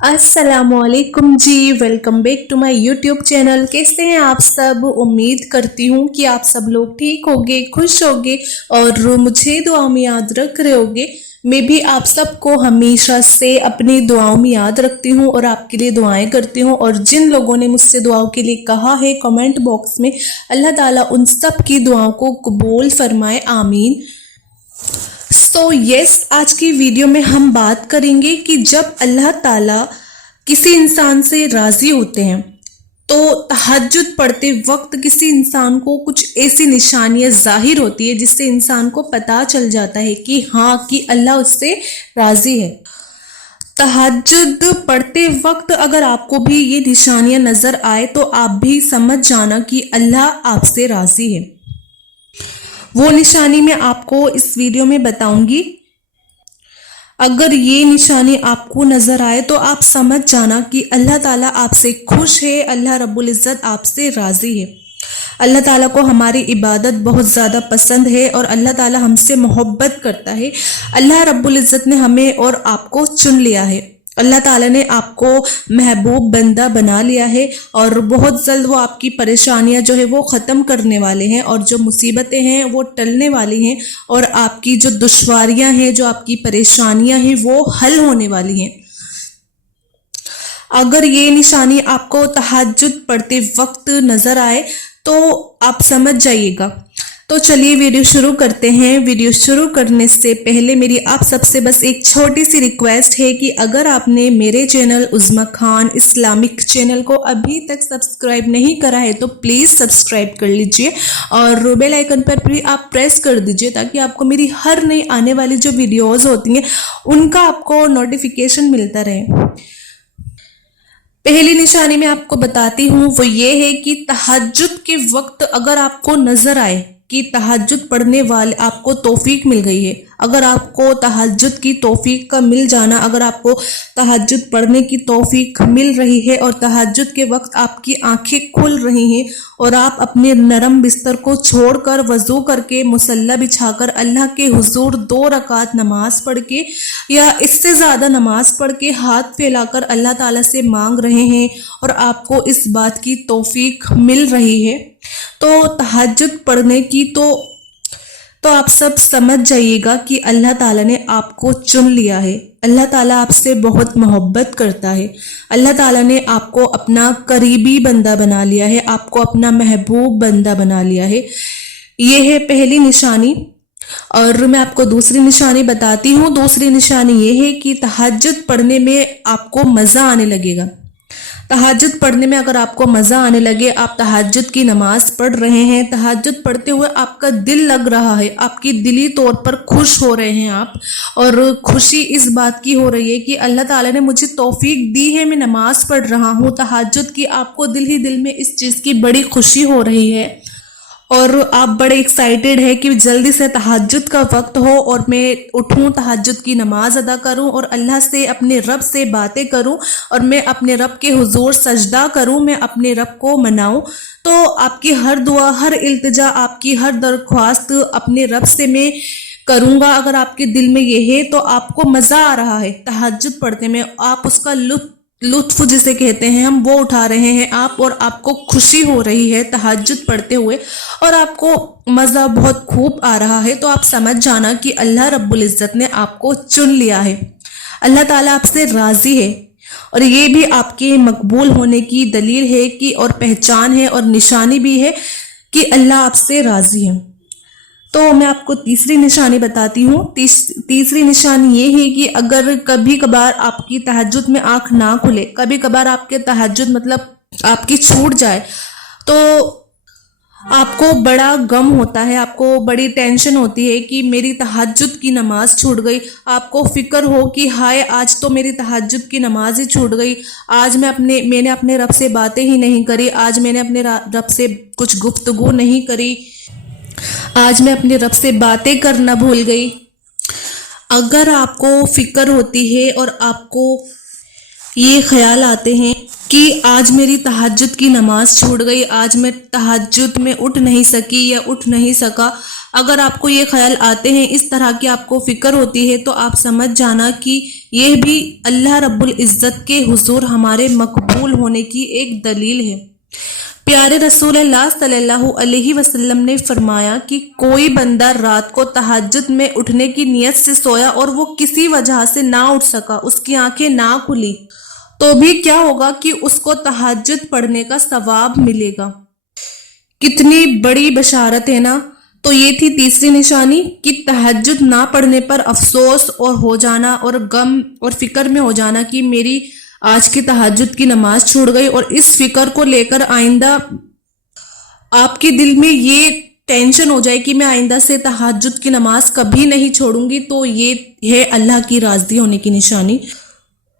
अस्सलाम वालेकुम जी। Welcome back to my YouTube channel. कैसे हैं आप सब? उम्मीद करती हूँ कि आप सब लोग ठीक होंगे, खुश होंगे और मुझे दुआ में याद रख रहे होंगे। मैं भी आप सबको हमेशा से अपनी दुआओं में याद रखती हूँ और आपके लिए दुआएं करती हूँ। और जिन लोगों ने मुझसे दुआओं के लिए कहा है कमेंट बॉक्स में, अल्लाह ताला उन सब की दुआओं को कबूल फरमाए, आमीन। यस, आज की वीडियो में हम बात करेंगे कि जब अल्लाह ताला किसी इंसान से राजी होते हैं तो तहज्जुद पढ़ते वक्त किसी इंसान को कुछ ऐसी निशानियां जाहिर होती है जिससे इंसान को पता चल जाता है कि हाँ, कि अल्लाह उससे राजी है। तहज्जुद पढ़ते वक्त अगर आपको भी ये निशानियां नजर आए तो आप भी समझ जाना कि अल्लाह आपसे राजी है। वो निशानी मैं आपको इस वीडियो में बताऊंगी। अगर ये निशानी आपको नजर आए तो आप समझ जाना कि अल्लाह ताला आपसे खुश है, अल्लाह रब्बुल इज़्ज़त आपसे राजी है। अल्लाह ताला को हमारी इबादत बहुत ज़्यादा पसंद है और अल्लाह ताला हमसे मोहब्बत करता है। अल्लाह रब्बुल इज़्ज़त ने हमें और आपको चुन लिया है। अल्लाह ताला ने आपको महबूब बंदा बना लिया है और बहुत जल्द वो आपकी परेशानियां जो है वो ख़त्म करने वाले हैं और जो मुसीबतें हैं वो टलने वाली हैं और आपकी जो दुश्वारियां हैं, जो आपकी परेशानियां हैं वो हल होने वाली हैं। अगर ये निशानी आपको तहज्जुद पढ़ते वक्त नज़र आए तो आप समझ जाइएगा। तो चलिए वीडियो शुरू करते हैं। वीडियो शुरू करने से पहले मेरी आप सबसे बस एक छोटी सी रिक्वेस्ट है कि अगर आपने मेरे चैनल उज़्मा खान इस्लामिक चैनल को अभी तक सब्सक्राइब नहीं करा है तो प्लीज़ सब्सक्राइब कर लीजिए और बेल आइकन पर भी आप प्रेस कर दीजिए ताकि आपको मेरी हर नई आने वाली जो वीडियोज़ होती हैं उनका आपको नोटिफिकेशन मिलता रहे। पहली निशानी मैं आपको बताती हूँ वो ये है कि तहज्जुद के वक्त अगर आपको नजर आए कि तहज्जुद पढ़ने वाले आपको तौफीक मिल गई है, अगर आपको तहज्जुद की तौफीक का मिल जाना, अगर आपको तहज्जुद पढ़ने की तौफीक मिल रही है और तहज्जुद के वक्त आपकी आंखें खुल रही हैं और आप अपने नरम बिस्तर को छोड़कर वजू करके मुसल्ला बिछाकर अल्लाह के हुजूर 2 रकात नमाज पढ़ के या इससे ज़्यादा नमाज पढ़ के हाथ फैलाकर अल्लाह ताला से मांग रहे हैं और आपको इस बात की तौफीक मिल रही है तो तहज्जुद पढ़ने की तो आप सब समझ जाइएगा कि अल्लाह ताला ने आपको चुन लिया है। अल्लाह ताला आपसे बहुत मोहब्बत करता है। अल्लाह ताला ने आपको अपना करीबी बंदा बना लिया है, आपको अपना महबूब बंदा बना लिया है। ये है पहली निशानी। और मैं आपको दूसरी निशानी बताती हूँ। दूसरी निशानी ये है कि तहज्जुद पढ़ने में आपको मज़ा आने लगेगा। तहज्जुद पढ़ने में अगर आपको मज़ा आने लगे, आप तहज्जुद की नमाज पढ़ रहे हैं, तहज्जुद पढ़ते हुए आपका दिल लग रहा है, आपकी दिली तौर पर खुश हो रहे हैं आप, और खुशी इस बात की हो रही है कि अल्लाह ताला ने मुझे तौफीक दी है, मैं नमाज पढ़ रहा हूँ तहज्जुद की, आपको दिल ही दिल में इस चीज़ की बड़ी खुशी हो रही है और आप बड़े एक्साइटेड है कि जल्दी से तहज्जुद का वक्त हो और मैं उठूं, तहज्जुद की नमाज अदा करूं और अल्लाह से, अपने रब से बातें करूं और मैं अपने रब के हुजूर सजदा करूं, मैं अपने रब को मनाऊं। तो आपकी हर दुआ, हर इल्तिजा, आपकी हर दरख्वास्त अपने रब से मैं करूंगा। अगर आपके दिल में ये है तो आपको मज़ा आ रहा है तहज्जुद पढ़ने में, आप उसका लुत्फ जिसे कहते हैं हम वो उठा रहे हैं आप, और आपको खुशी हो रही है तहज्जुद पढ़ते हुए और आपको मज़ा बहुत खूब आ रहा है, तो आप समझ जाना कि अल्लाह रब्बुल इज़्ज़त ने आपको चुन लिया है। अल्लाह ताला आपसे राज़ी है और ये भी आपके मकबूल होने की दलील है कि और पहचान है और निशानी भी है कि अल्लाह आपसे राज़ी है। तो मैं आपको तीसरी निशानी बताती हूँ। तीसरी निशानी ये है कि अगर कभी कभार आपकी तहज्जुद में आंख ना खुले, कभी कभार आपके तहज्जुद मतलब आपकी छूट जाए तो आपको बड़ा गम होता है, आपको बड़ी टेंशन होती है कि मेरी तहज्जुद की नमाज छूट गई। आपको फिक्र हो कि हाय, आज तो मेरी तहज्जुद की नमाज ही छूट गई, आज मैंने अपने रब से बातें ही नहीं करी, आज मैंने अपने रब से कुछ गुफ्तगू नहीं करी, आज मैं अपने रब से बातें करना भूल गई। अगर आपको फिक्र होती है और आपको ये ख्याल आते हैं कि आज मेरी तहज्जुद की नमाज छूट गई, आज मैं तहज्जुद में उठ नहीं सकी या उठ नहीं सका, اگر آپ کو یہ خیال آتے ہیں، اس طرح کی آپ کو فکر ہوتی ہے، تو آپ سمجھ جانا کہ یہ بھی اللہ رب العزت کے حضور ہمارے مقبول ہونے کی ایک دلیل ہے۔ پیارے رسول اللہ صلی اللہ علیہ وسلم نے فرمایا کہ کوئی بندہ رات کو تہجد میں اٹھنے کی نیت سے سویا اور وہ کسی وجہ سے نہ اٹھ سکا، اس کی آنکھیں نہ کھلی، تو بھی کیا ہوگا کہ اس کو تہجد پڑھنے کا ثواب ملے گا۔ کتنی بڑی بشارت ہے نا۔ تو یہ تھی تیسری نشانی کہ تہجد نہ پڑھنے پر افسوس اور ہو جانا اور غم اور فکر میں ہو جانا کہ میری آج کی تہجد کی نماز چھوٹ گئی، اور اس فکر کو لے کر آئندہ آپ کے دل میں یہ ٹینشن ہو جائے کہ میں آئندہ سے تہجد کی نماز کبھی نہیں چھوڑوں گی، تو یہ ہے اللہ کی راضی ہونے کی نشانی۔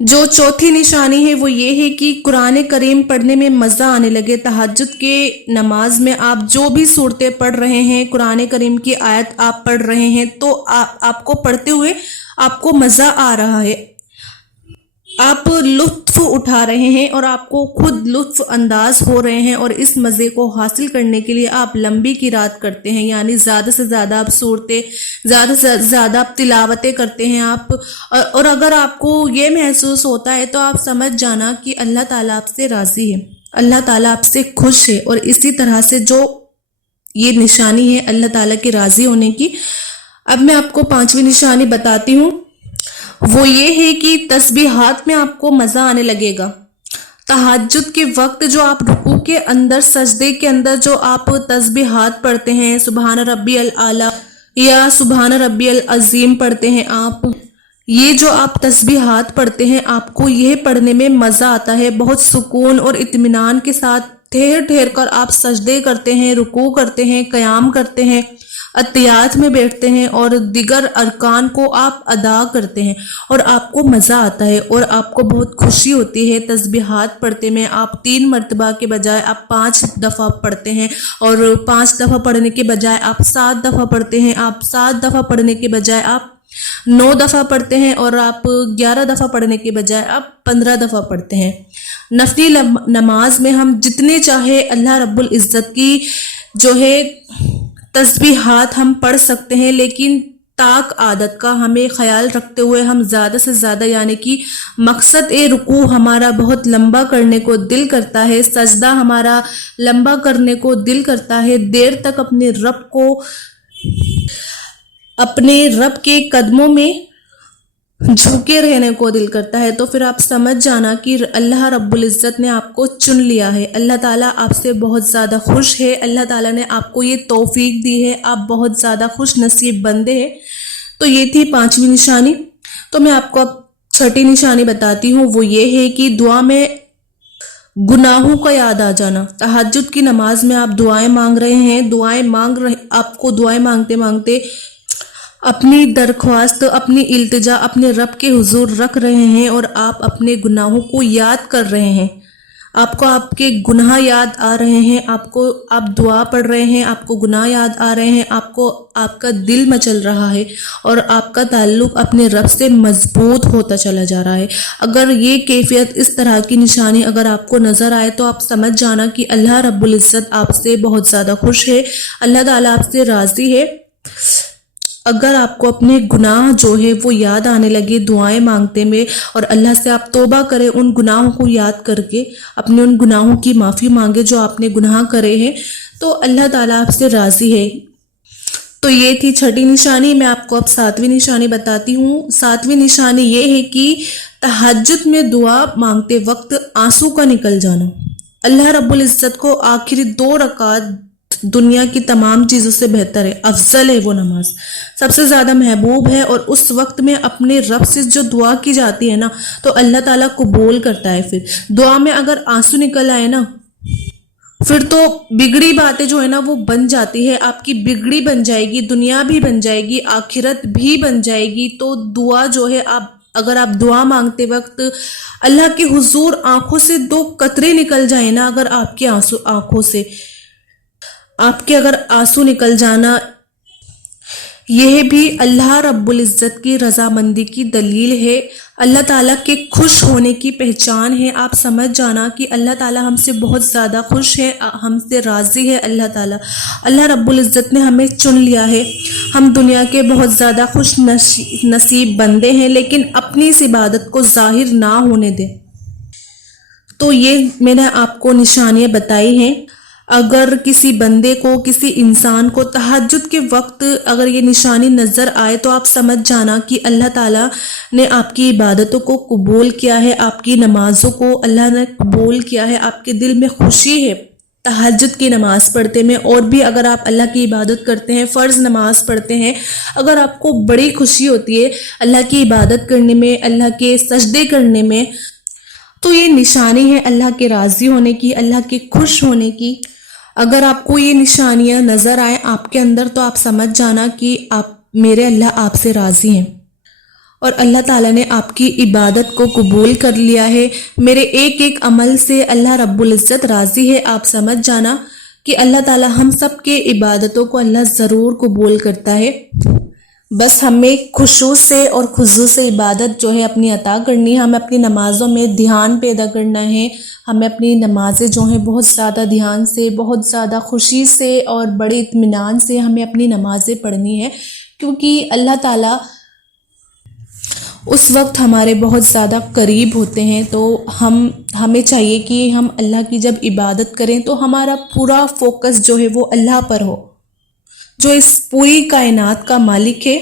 جو چوتھی نشانی ہے وہ یہ ہے کہ قرآن کریم پڑھنے میں مزہ آنے لگے۔ تہجد کے نماز میں آپ جو بھی صورتیں پڑھ رہے ہیں، قرآن کریم کی آیت آپ پڑھ رہے ہیں، تو آپ کو پڑھتے ہوئے آپ کو مزہ آ رہا ہے، آپ لطف اٹھا رہے ہیں اور آپ کو خود لطف انداز ہو رہے ہیں، اور اس مزے کو حاصل کرنے کے لیے آپ لمبی قرات کرتے ہیں، یعنی زیادہ سے زیادہ آپ صورتیں، زیادہ سے زیادہ آپ تلاوتیں کرتے ہیں آپ، اور اگر آپ کو یہ محسوس ہوتا ہے تو آپ سمجھ جانا کہ اللہ تعالیٰ آپ سے راضی ہے، اللہ تعالیٰ آپ سے خوش ہے۔ اور اسی طرح سے جو یہ نشانی ہے اللہ تعالیٰ کے راضی ہونے کی، اب میں آپ کو پانچویں نشانی بتاتی ہوں۔ وہ یہ ہے کہ تسبیحات میں آپ کو مزہ آنے لگے گا۔ تہجد کے وقت جو آپ رکوع کے اندر، سجدے کے اندر جو آپ تسبیحات پڑھتے ہیں، سبحان ربی الاعلیٰ یا سبحان ربی العظیم پڑھتے ہیں آپ، یہ جو آپ تسبیحات پڑھتے ہیں، آپ کو یہ پڑھنے میں مزہ آتا ہے، بہت سکون اور اطمینان کے ساتھ ٹھہر ٹھہر کر آپ سجدے کرتے ہیں، رکوع کرتے ہیں، قیام کرتے ہیں، اتحیات میں بیٹھتے ہیں اور دیگر ارکان کو آپ ادا کرتے ہیں، اور آپ کو مزہ آتا ہے اور آپ کو بہت خوشی ہوتی ہے۔ تسبیحات پڑھتے میں آپ 3 مرتبہ کے بجائے آپ 5 دفعہ پڑھتے ہیں، اور 5 دفعہ پڑھنے کے بجائے آپ 7 دفعہ پڑھتے ہیں، آپ 7 دفعہ پڑھنے کے بجائے آپ 9 دفعہ پڑھتے ہیں، اور آپ 11 دفعہ پڑھنے کے بجائے آپ 15 دفعہ پڑھتے ہیں۔ نفلی نماز میں ہم جتنے چاہے اللہ رب العزت کی جو ہے تسبیحات ہم پڑھ سکتے ہیں، لیکن طاق عادت کا ہمیں خیال رکھتے ہوئے ہم زیادہ سے زیادہ، یعنی کہ مقصد رکوع ہمارا بہت لمبا کرنے کو دل کرتا ہے، سجدہ ہمارا لمبا کرنے کو دل کرتا ہے، دیر تک اپنے رب کے قدموں میں جھکے رہنے کو دل کرتا ہے، تو پھر آپ سمجھ جانا کہ اللہ رب العزت نے آپ کو چن لیا ہے، اللہ تعالیٰ آپ سے بہت زیادہ خوش ہے، اللہ تعالیٰ نے آپ کو یہ توفیق دی ہے، آپ بہت زیادہ خوش نصیب بندے ہیں۔ تو یہ تھی پانچویں نشانی۔ تو میں آپ کو اب چھٹی نشانی بتاتی ہوں۔ وہ یہ ہے کہ دعا میں گناہوں کا یاد آ جانا۔ تہجد کی نماز میں آپ دعائیں مانگ رہے ہیں، آپ کو دعائیں مانگتے مانگتے اپنی درخواست، اپنی التجا اپنے رب کے حضور رکھ رہے ہیں، اور آپ اپنے گناہوں کو یاد کر رہے ہیں، آپ کو آپ کے گناہ یاد آ رہے ہیں، آپ دعا پڑھ رہے ہیں، آپ کو گناہ یاد آ رہے ہیں، آپ کا دل مچل رہا ہے، اور آپ کا تعلق اپنے رب سے مضبوط ہوتا چلا جا رہا ہے۔ اگر یہ کیفیت، اس طرح کی نشانی اگر آپ کو نظر آئے تو آپ سمجھ جانا کہ اللہ رب العزت آپ سے بہت زیادہ خوش ہے، اللہ تعالیٰ آپ سے راضی ہے۔ اگر آپ کو اپنے گناہ جو ہے وہ یاد آنے لگے دعائیں مانگتے میں، اور اللہ سے آپ توبہ کریں، ان گناہوں کو یاد کر کے اپنے ان گناہوں کی معافی مانگے جو آپ نے گناہ کرے ہیں، تو اللہ تعالیٰ آپ سے راضی ہے۔ تو یہ تھی چھٹی نشانی۔ میں آپ کو اب 7ویں نشانی بتاتی ہوں۔ 7ویں نشانی یہ ہے کہ تہجد میں دعا مانگتے وقت آنسو کا نکل جانا۔ اللہ رب العزت کو آخری 2 رکعت دنیا کی تمام چیزوں سے بہتر ہے، افضل ہے، وہ نماز سب سے زیادہ محبوب ہے، اور اس وقت میں اپنے رب سے جو دعا کی جاتی ہے نا، تو اللہ تعالیٰ قبول کرتا ہے۔ پھر دعا میں اگر آنسو نکل آئے نا، پھر تو بگڑی باتیں جو ہے نا وہ بن جاتی ہے، آپ کی بگڑی بن جائے گی، دنیا بھی بن جائے گی، آخرت بھی بن جائے گی۔ تو دعا جو ہے، اگر آپ دعا مانگتے وقت اللہ کے حضور آنکھوں سے 2 قطرے نکل جائیں نا، اگر آپ کی آنکھوں سے آپ کے اگر آنسو نکل جانا यह भी अल्लाह रब्बुल इज़्ज़त की रज़ामंदी की दलील है, अल्लाह ताला के खुश होने की पहचान है। आप समझ जाना कि अल्लाह ताला हमसे बहुत ज़्यादा खुश है, हमसे राज़ी है। अल्लाह रब्बुल इज़्ज़त ने हमें चुन लिया है। हम दुनिया के बहुत ज़्यादा खुश नसीब बंदे हैं, लेकिन अपनी इस इबादत को ज़ाहिर ना होने दें। तो ये मैंने आपको निशानियाँ बताई हैं। अगर किसी बंदे को, किसी इंसान को तहज्जुद के वक्त अगर ये निशानी नज़र आए तो आप समझ जाना कि अल्लाह ताला ने आपकी इबादतों को कबूल किया है, आपकी नमाज़ों को अल्लाह ने कबूल किया है, आपके दिल में खुशी है तहज्जुद की नमाज़ पढ़ते में। और भी अगर आप अल्लाह की इबादत करते हैं, फ़र्ज़ नमाज़ पढ़ते हैं, अगर आपको बड़ी खुशी होती है अल्लाह की इबादत करने में, अल्लाह के सजदे करने में, तो ये निशानी है अल्लाह के राज़ी होने की, अल्लाह के खुश होने की। अगर आपको ये निशानियां नज़र आए आपके अंदर तो आप समझ जाना कि मेरे अल्लाह आपसे राज़ी हैं और अल्लाह ताला ने आपकी इबादत को कबूल कर लिया है। मेरे एक एक अमल से अल्लाह रब्बुल इज़्ज़त राज़ी है। आप समझ जाना कि अल्लाह ताला हम सब के इबादतों को अल्लाह ज़रूर कबूल करता है। बस हमें खुशू से और खुशू से इबादत जो है अपनी अता करनी है। हमें अपनी नमाज़ों में ध्यान पैदा करना है। हमें अपनी नमाज़ें जो हैं बहुत ज़्यादा ध्यान से, बहुत ज़्यादा खुशी से और बड़े इत्मीनान से हमें अपनी नमाज़ें पढ़नी है, क्योंकि अल्लाह ताला उस वक्त हमारे बहुत ज़्यादा करीब होते हैं। तो हमें चाहिए कि हम अल्लाह की जब इबादत करें तो हमारा पूरा फोकस जो है वो अल्लाह पर हो, जो इस पूरी कायनात का मालिक है।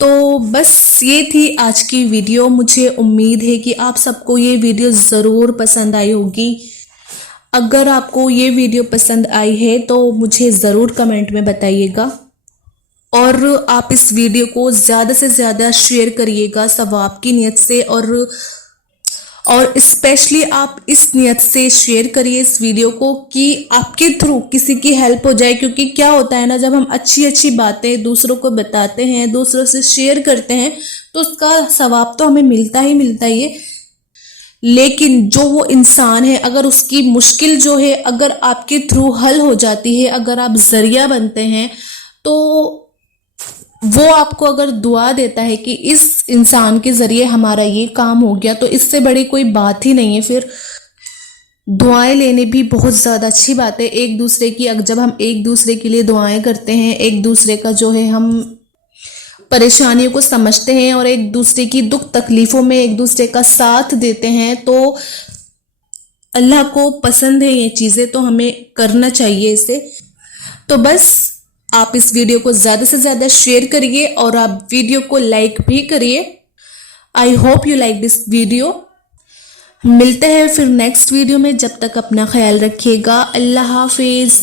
तो बस ये थी आज की वीडियो। मुझे उम्मीद है कि आप सबको ये वीडियो ज़रूर पसंद आई होगी। अगर आपको ये वीडियो पसंद आई है तो मुझे ज़रूर कमेंट में बताइएगा और आप इस वीडियो को ज़्यादा से ज़्यादा शेयर करिएगा सवाब की नियत से, और स्पेशली आप इस नियत से शेयर करिए इस वीडियो को कि आपके थ्रू किसी की हेल्प हो जाए। क्योंकि क्या होता है ना, जब हम अच्छी अच्छी बातें दूसरों को बताते हैं, दूसरों से शेयर करते हैं, तो उसका सवाब तो हमें मिलता ही है, लेकिन जो वो इंसान है अगर उसकी मुश्किल जो है अगर आपके थ्रू हल हो जाती है, अगर आप जरिया बनते हैं, तो वो आपको अगर दुआ देता है कि इस इंसान के ज़रिए हमारा ये काम हो गया, तो इससे बड़ी कोई बात ही नहीं है। फिर दुआएं लेने भी बहुत ज़्यादा अच्छी बात है। एक दूसरे की, जब हम एक दूसरे के लिए दुआएं करते हैं, एक दूसरे का जो है हम परेशानियों को समझते हैं और एक दूसरे की दुख तकलीफ़ों में एक दूसरे का साथ देते हैं, तो अल्लाह को पसंद है ये चीज़ें, तो हमें करना चाहिए इसे। तो बस आप इस वीडियो को ज़्यादा से ज़्यादा शेयर करिए और आप वीडियो को लाइक भी करिए। I hope you like this video. मिलते हैं फिर नेक्स्ट वीडियो में। जब तक अपना ख्याल रखिएगा। अल्लाह हाफिज़।